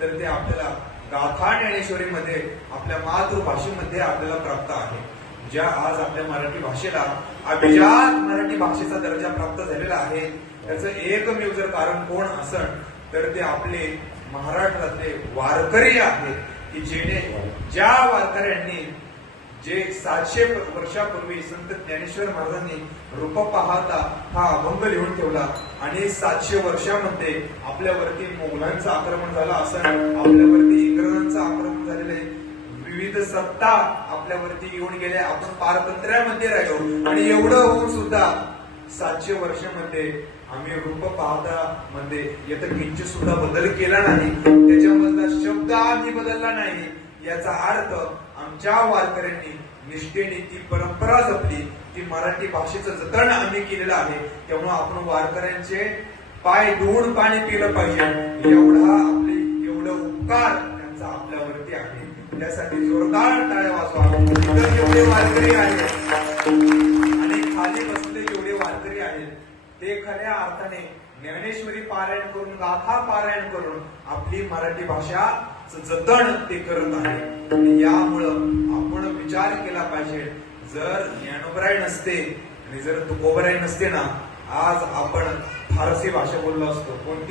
तर ते आपल्याला गाथा ज्ञानेश्वरीमध्ये आपल्या मातृभाषेमध्ये आपल्याला प्राप्त आहे. ज्या आज आपल्या मराठी भाषेला अभिजात मराठी भाषेचा दर्जा प्राप्त झालेला आहे, त्याचं एकमेव जर कारण कोण असन तर ते आपले महाराष्ट्रातले वारकरी आहेत, की ज्या वारकऱ्यांनी जे 700 वर्षापूर्वी संत ज्ञानेश्वर महाराजांनी रूप पाहता हा अभंग लिहून ठेवला आणि 700 वर्षामध्ये आपल्यावरती मोगलांचं आक्रमण झालं असं, आपल्यावरती इंग्रजांचं आक्रमण झालेलं आहे, विविध सत्ता आपल्यावरती येऊन गेल्या, आपण पारतंत्र्यामध्ये राहिलो आणि एवढं होऊन सुद्धा 700 वर्षामध्ये आम्ही रूप पाहता मध्ये येतं किंचित सुद्धा बदल केला नाही, त्याच्यामधला शब्द आम्ही बदलला नाही. याचा अर्थ आमच्या वारकऱ्यांनी निष्ठेने ती परंपरा जपली, ती मराठी भाषेचं जतन आम्ही केलेलं आहे. त्यामुळे आपण वारकऱ्यांचे पाय धुवून पाणी पिलं पाहिजे, एवढं उपकार त्यांचा आपल्यावरती आहे. त्यासाठी जोरदार टाळ्या वाजवा. इतर जेवढे वारकरी आहेत आणि खाली बसले जेवढे वारकरी आहेत ते खऱ्या अर्थाने ज्ञानेश्वरी पारायण करून, गाथा पारायण करून आपली मराठी भाषा जतन ते करत आहे. आणि यामुळं आपण विचार केला पाहिजे, जर ज्ञानोबराय नसते आणि जर तुकोबराय नसते ना, आज आपण फारसी भाषा बोललो असतो.